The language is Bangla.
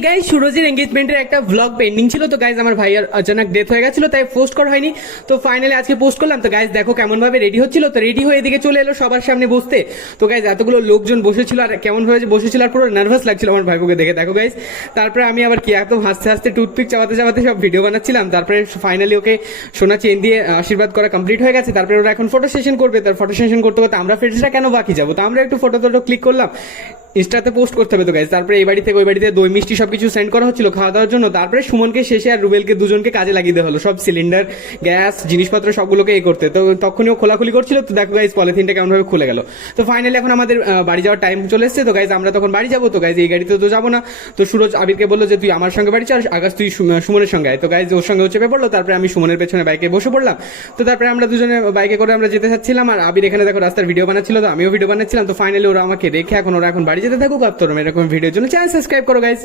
ফাইনালি গাইজ সুরজের এঙ্গেজমেন্টের একটা ব্লগ পেন্ডিং ছিল, তো গাইজ আমার ভাইয়ের অচানক ডেথ হয়ে গেছিল, তাই পোস্ট করা হয়নি। তো ফাইনালি আজকে পোস্ট করলাম। তো গাইজ দেখো কেমন ভাবে রেডি হচ্ছিল, তো রেডি হয়ে এদিকে চলে এলো সবার সামনে বসতে। তো গাইজ এতগুলো লোকজন বসেছিল আর কেমন ভাবে বসেছিল আর পুরো নার্ভাস লাগছিল আমার ভাইকে দেখে। দেখো গাইজ তারপরে আমি আবার কি একদম হাসতে হাসতে টুথপিক চাবাতে চাবাতে সব ভিডিও বানাচ্ছিলাম। তারপরে ফাইনালি ওকে সোনা চেন দিয়ে আশীর্বাদ করা কমপ্লিট হয়ে গেছে। তারপরে ওরা এখন ফটো সেশন করবে। তার ফটো সেশন করতে করতে আমরা ফ্রেন্ডসরা কেন বাকি যাবো, তো আমরা একটু ফটো ক্লিক করলাম, ইনস্টাতে পোস্ট করতে হবে। তো গাইজ তারপরে এই বাড়ি থেকে ওই বাড়িতে দই মিষ্টি সবকিছু সেন্ড করা হচ্ছিল খাওয়া দাওয়ার জন্য। তারপরে সুমনকে শেষে আর রুবেলকে দুজনকে কাজে লাগিয়ে দেওয়া হলো সব সিলিন্ডার গ্যাস জিনিসপত্র সবগুলোকে এই করতে। তো তখনই ও খোলাখুলি করছিল। তো দেখো গাইজ পলিথিনটা কেমন ভাবে খুলে গেল। তো ফাইনালি এখন আমাদের বাড়ি যাওয়ার টাইম চলে এসেছে। তো গাইজ আমরা তখন বাড়ি যাবো। তো গাইজ এই গাড়িতে তো যাবো না। তো সুরজ আবিরকে বললো যে তুই আমার সঙ্গে বাড়ি চল, আকাশ তুই সুমনের সঙ্গে আয়। তো গাইজ ওর সঙ্গে চেপে পড়লো। তারপরে আমি সুমনের পেছনে বাইকে বসে পড়লাম। তো তারপরে আমরা দুজনে বাইকে করে আমরা যেতে চাচ্ছিলাম আর আবির এখানে দেখো রাস্তার ভিডিও বানাচ্ছিল, তো আমিও ভিডিও বানাচ্ছিলাম। তো ফাইনালি ওরা আমাকে রেখে এখন বাড়ি যেতে থাকুক। আর তোর এরকম ভিডিওর জন্য চ্যানেল সাবস্ক্রাইব করো গাইজ।